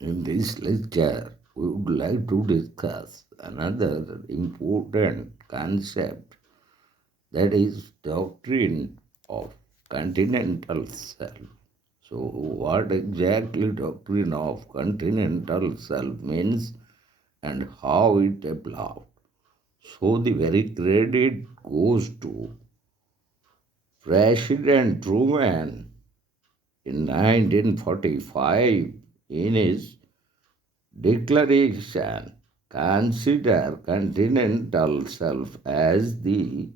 In this lecture, we would like to discuss another important concept, that is doctrine of continental self. So, what exactly doctrine of continental self means and how it developed? So, the very credit goes to President Truman in 1945 in his declaration. Consider continental self as the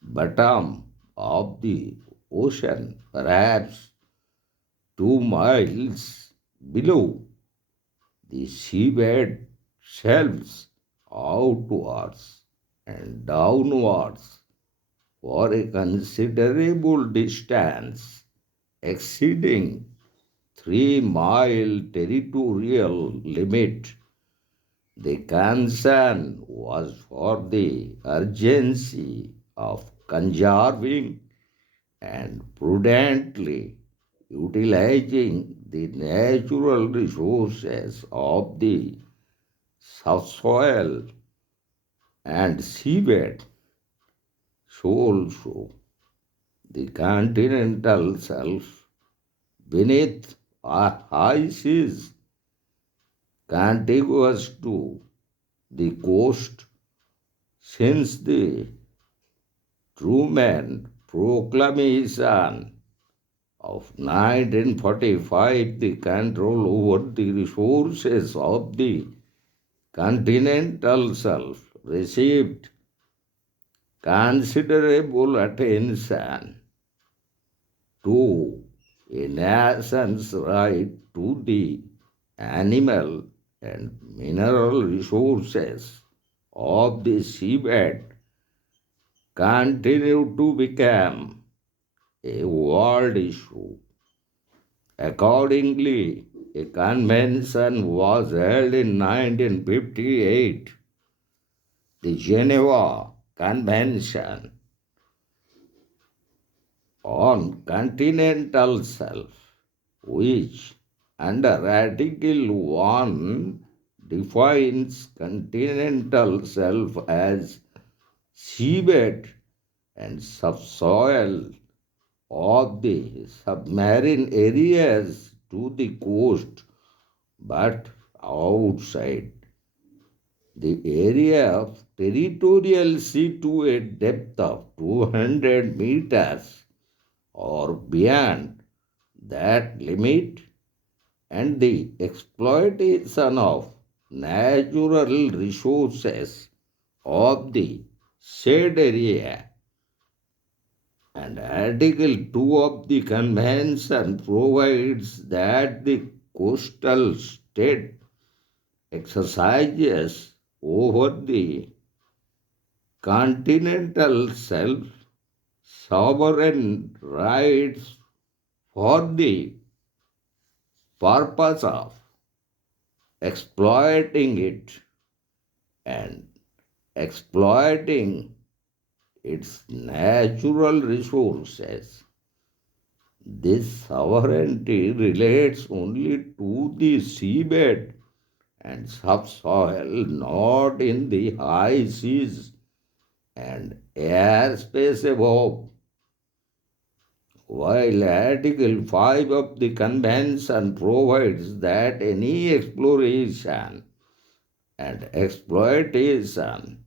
bottom of the ocean, perhaps 2 miles below. The seabed shelves outwards and downwards for a considerable distance, exceeding 3 mile territorial limit. The concern was for the urgency of conserving and prudently utilizing the natural resources of the subsoil and seabed. So also the continental shelf beneath are high seas contiguous to the coast. Since the Truman Proclamation of 1945, the control over the resources of the continental shelf received considerable attention to a nation's right to the animal and mineral resources of the seabed continue to become a world issue. Accordingly, a convention was held in 1958, the Geneva Convention on Continental Self, which under Article 1 defines continental self as seabed and subsoil of the submarine areas to the coast, but outside the area of territorial sea to a depth of 200 meters or beyond that limit, and the exploitation of natural resources of the said area. And Article 2 of the Convention provides that the coastal state exercises over the continental shelf sovereign rights for the purpose of exploiting it and exploiting its natural resources. This sovereignty relates only to the seabed and subsoil, not in the high seas and airspace above. While Article 5 of the Convention provides that any exploration and exploitation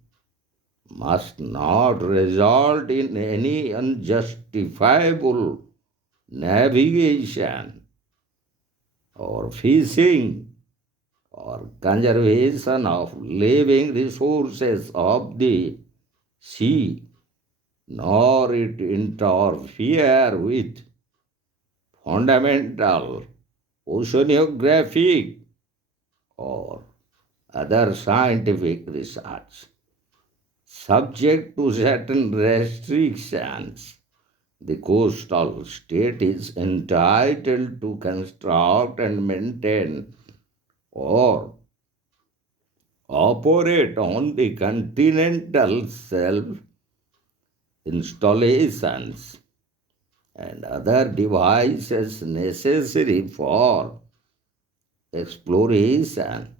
must not result in any unjustifiable navigation or fishing or conservation of living resources of the sea, nor it interfere with fundamental oceanographic or other scientific research. Subject to certain restrictions, the coastal state is entitled to construct and maintain or operate on the continental shelf installations and other devices necessary for exploration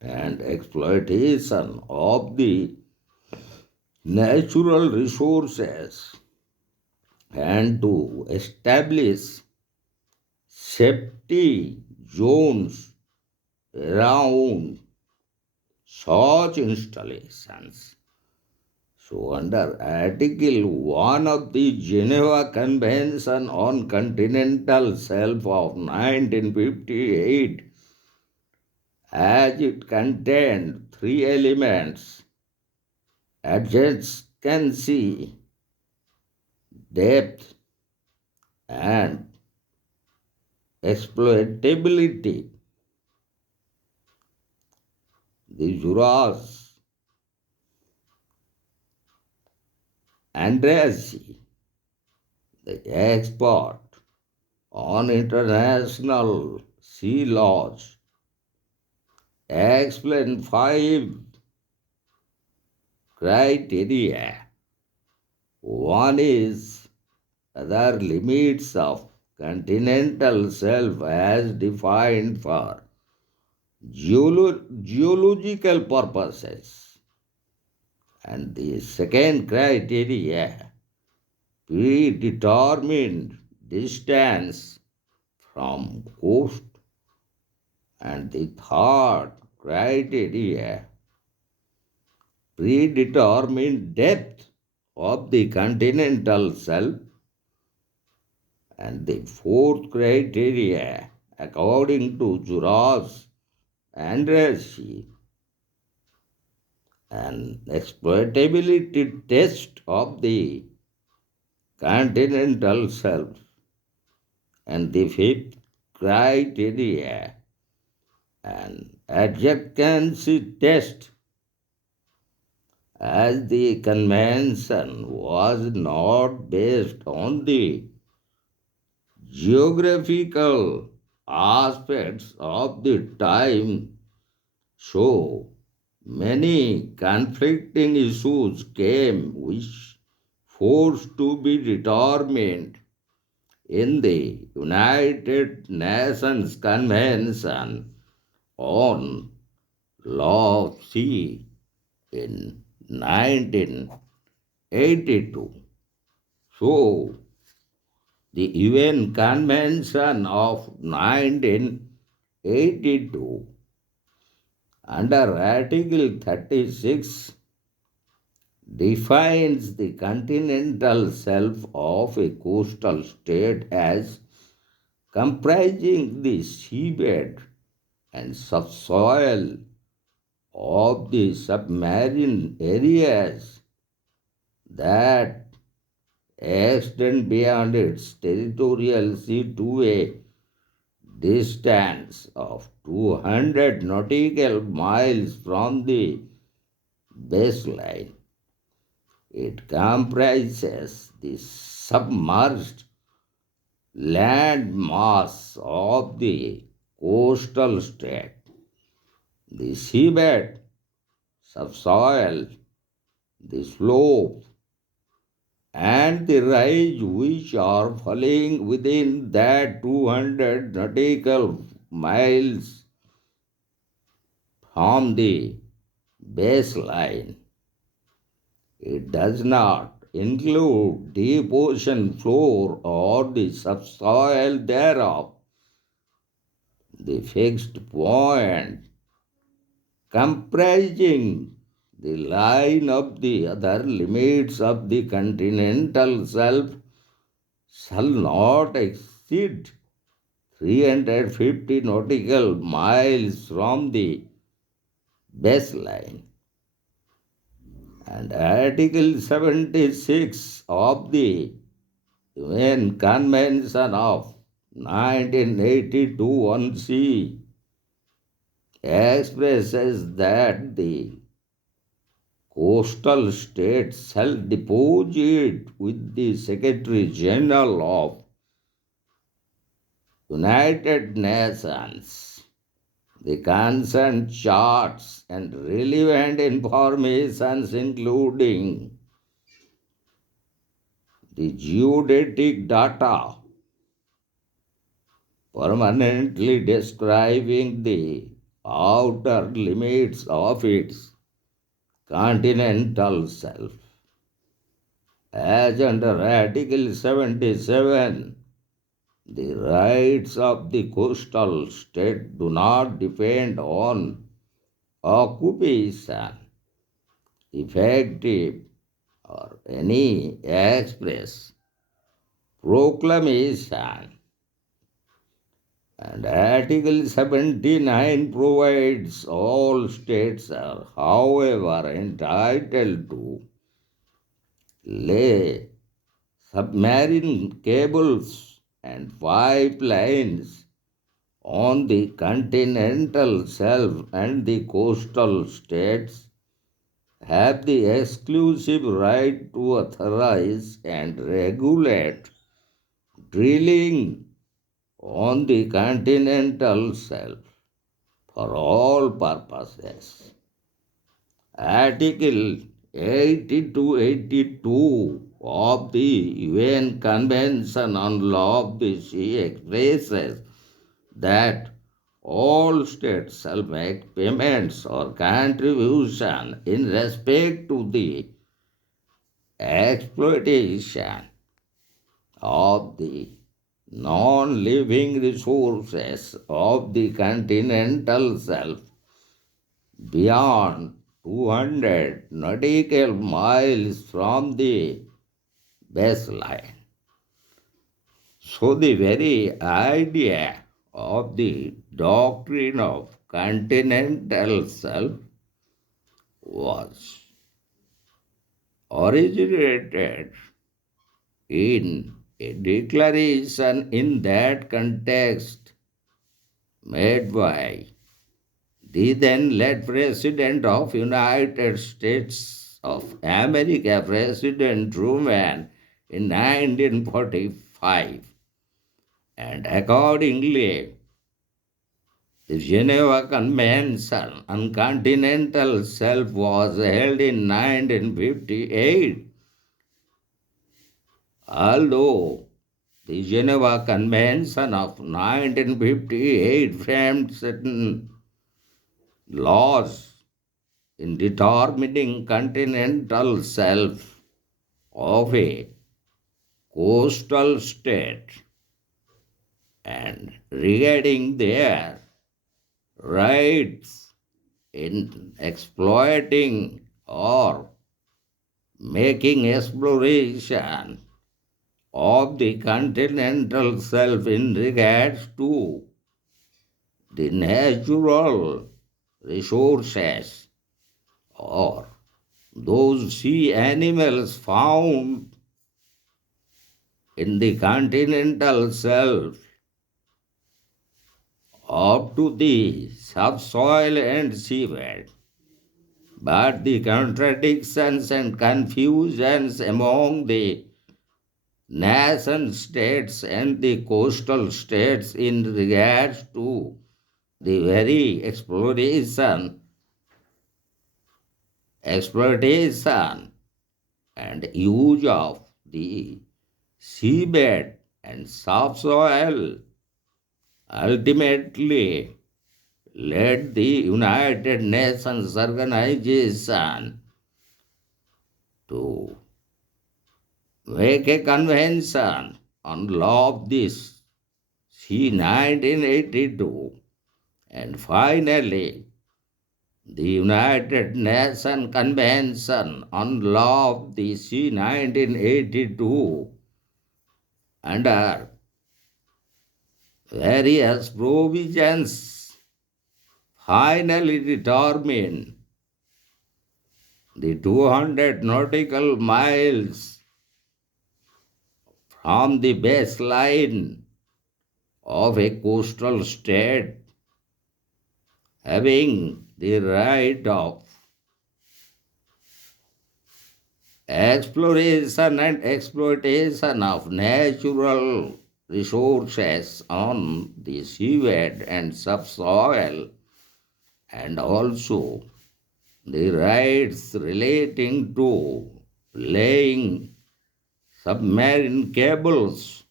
and exploitation of the natural resources and to establish safety zones around such installations. So, under Article 1 of the Geneva Convention on Continental Shelf of 1958, as it contained three elements: adjacency, depth, and exploitability. The Juras Andreassi, the expert on international sea laws, explained five criteria. One is other limits of continental shelf as defined for geological purposes. And the second criteria, predetermined distance from coast. And the third criteria, predetermined depth of the continental shelf. And the fourth criteria, according to Juras and Rashi, an exploitability test of the continental shelf. And the fifth criteria, an adjacency test, as the convention was not based on the geographical aspects of the time, so many conflicting issues came which forced to be determined in the United Nations Convention on Law of Sea in 1982. So, the UN Convention of 1982 under Article 36 defines the continental shelf of a coastal state as comprising the seabed and subsoil of the submarine areas that extend beyond its territorial sea to a distance of 200 nautical miles from the baseline. It comprises the submerged land mass of the coastal state, the seabed, subsoil, the slope, and the rise which are falling within that 200 nautical miles from the baseline. It does not include deep ocean floor or the subsoil thereof. The fixed point comprising the line of the other limits of the continental shelf shall not exceed 350 nautical miles from the baseline. And Article 76 of the UN Convention of 1982 1C expresses that the coastal states shall deposit with the Secretary General of United Nations the concerned charts and relevant informations including the geodetic data, permanently describing the outer limits of its continental self. As under Article 77, the rights of the coastal state do not depend on occupation, effective, or any express proclamation. And Article 79 provides all states are, however, entitled to lay submarine cables and pipelines on the continental shelf, and the coastal states have the exclusive right to authorize and regulate drilling on the continental shelf for all purposes. Article 80 to 82 of the UN Convention on Law of the Sea expresses that all states shall make payments or contribution in respect to the exploitation of the non-living resources of the continental shelf beyond 200 nautical miles from the baseline. So, the very idea of the doctrine of continental self was originated in a declaration in that context made by the then late President of United States of America, President Truman, in 1945. And accordingly, the Geneva Convention on Continental Shelf was held in 1958. Although the Geneva Convention of 1958 framed certain laws in determining continental shelf of a coastal state and regarding their rights in exploiting or making exploration of the continental shelf in regards to the natural resources or those sea animals found in the continental shelf up to the subsoil and seabed. But the contradictions and confusions among the nation states and the coastal states in regards to the very exploitation and use of the seabed and subsoil ultimately led the United Nations Organization to make a convention on law of this sea 1982, and finally the United Nations Convention on Law of the Sea 1982 under various provisions finally determine the 200 nautical miles from the baseline of a coastal state having the right of exploration and exploitation of natural resources on the seabed and subsoil, and also the rights relating to laying submarine cables.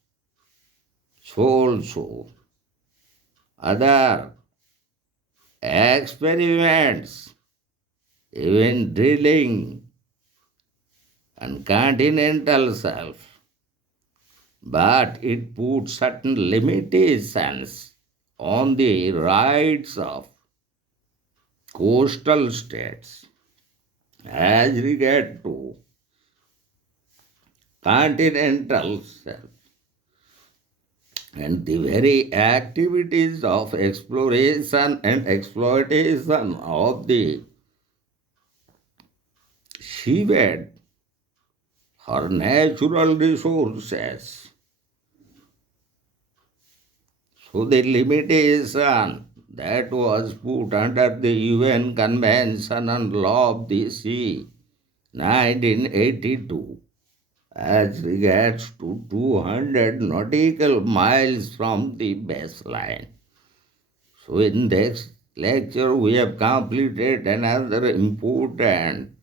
So also other experiments, even drilling and continental self, but it puts certain limitations on the rights of coastal states as regard to continental self and the very activities of exploration and exploitation of the seabed for natural resources. So the limitation that was put under the UN Convention on Law of the Sea 1982 as regards to 200 nautical miles from the baseline. So in this lecture we have completed another important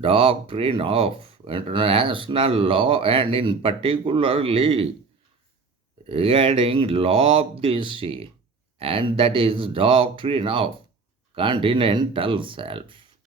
doctrine of international law and in particularly regarding law of the sea, and that is doctrine of continental self.